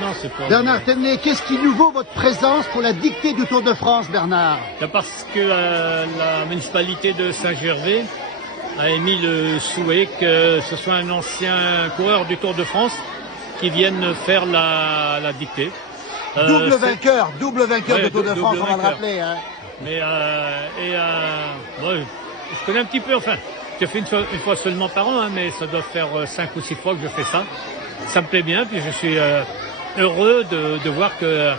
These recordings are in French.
Non, c'est pas... Bernard Thévenet, qu'est-ce qui nous vaut votre présence pour la dictée du Tour de France, Bernard? Parce que la municipalité de Saint-Gervais a émis le souhait que ce soit un ancien coureur du Tour de France qui vienne faire la dictée. Double vainqueur ouais, du Tour de France, on va le vainqueur. rappeler. Hein. Mais moi, je connais un petit peu, enfin, je fais une fois seulement par an, hein, mais ça doit faire 5 ou 6 fois que je fais ça. Ça me plaît bien, puis je suis heureux de voir que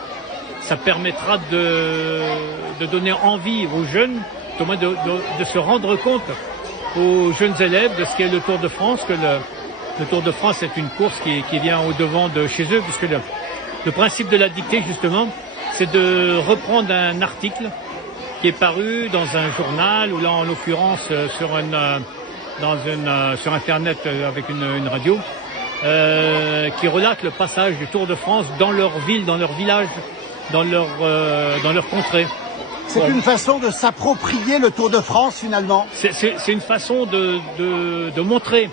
ça permettra de donner envie aux jeunes, au moins de se rendre compte aux jeunes élèves de ce qu'est le Tour de France, que le Tour de France est une course qui vient au-devant de chez eux, puisque le principe de la dictée, justement, c'est de reprendre un article qui est paru dans un journal, ou là, en l'occurrence, sur Internet avec une radio, qui relate le passage du Tour de France dans leur ville, dans leur village, dans leur contrée. C'est une façon de s'approprier le Tour de France, finalement. C'est une façon de montrer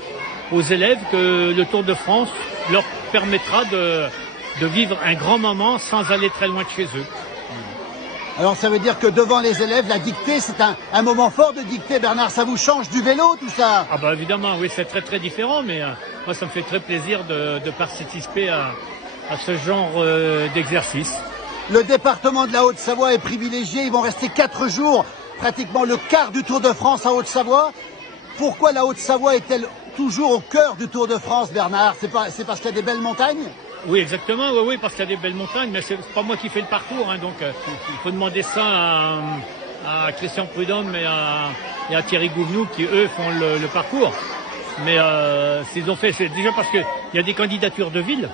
aux élèves que le Tour de France leur permettra de vivre un grand moment sans aller très loin de chez eux. Alors ça veut dire que devant les élèves, la dictée, c'est un moment fort de dictée, Bernard. Ça vous change du vélo, tout ça? Ah bah évidemment, oui, c'est très très différent, mais moi ça me fait très plaisir de participer à ce genre d'exercice. Le département de la Haute-Savoie est privilégié. Ils vont rester 4 jours, pratiquement le quart du Tour de France en Haute-Savoie. Pourquoi la Haute-Savoie est-elle toujours au cœur du Tour de France, Bernard? C'est parce qu'il y a des belles montagnes? Oui, exactement, oui, parce qu'il y a des belles montagnes, mais c'est pas moi qui fais le parcours, hein, donc il faut demander ça à Christian Prudhomme et à Thierry Gouvenou qui, eux, font le parcours. Mais s'ils ont fait, c'est déjà parce qu'il y a des candidatures de villes,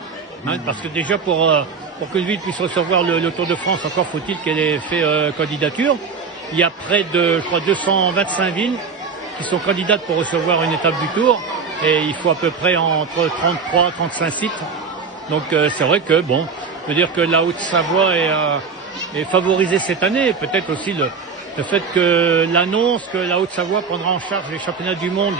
hein, parce que déjà pour qu'une ville puisse recevoir le Tour de France, encore faut-il qu'elle ait fait candidature. Il y a près de, je crois, 225 villes qui sont candidates pour recevoir une étape du Tour, et il faut à peu près entre 33 et 35 sites. Donc c'est vrai que, bon, je veux dire que la Haute-Savoie est favorisée cette année. Peut-être aussi le fait que l'annonce que la Haute-Savoie prendra en charge les championnats du monde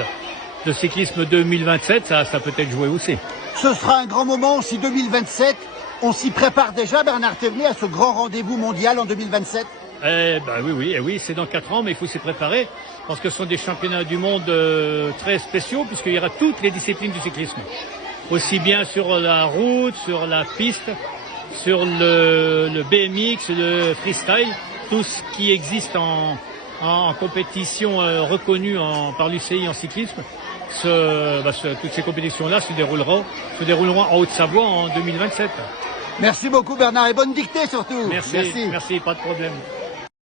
de cyclisme 2027, ça peut être joué aussi. Ce sera un grand moment aussi 2027. On s'y prépare déjà, Bernard Thévenet, à ce grand rendez-vous mondial en 2027? Oui, c'est dans 4 ans, mais il faut s'y préparer. Parce que ce sont des championnats du monde très spéciaux, puisqu'il y aura toutes les disciplines du cyclisme. Aussi bien sur la route, sur la piste, sur le BMX, le freestyle, tout ce qui existe en compétition reconnue par l'UCI en cyclisme. Toutes ces compétitions-là se dérouleront en Haute-Savoie en 2027. Merci beaucoup, Bernard, et bonne dictée surtout. Merci, pas de problème.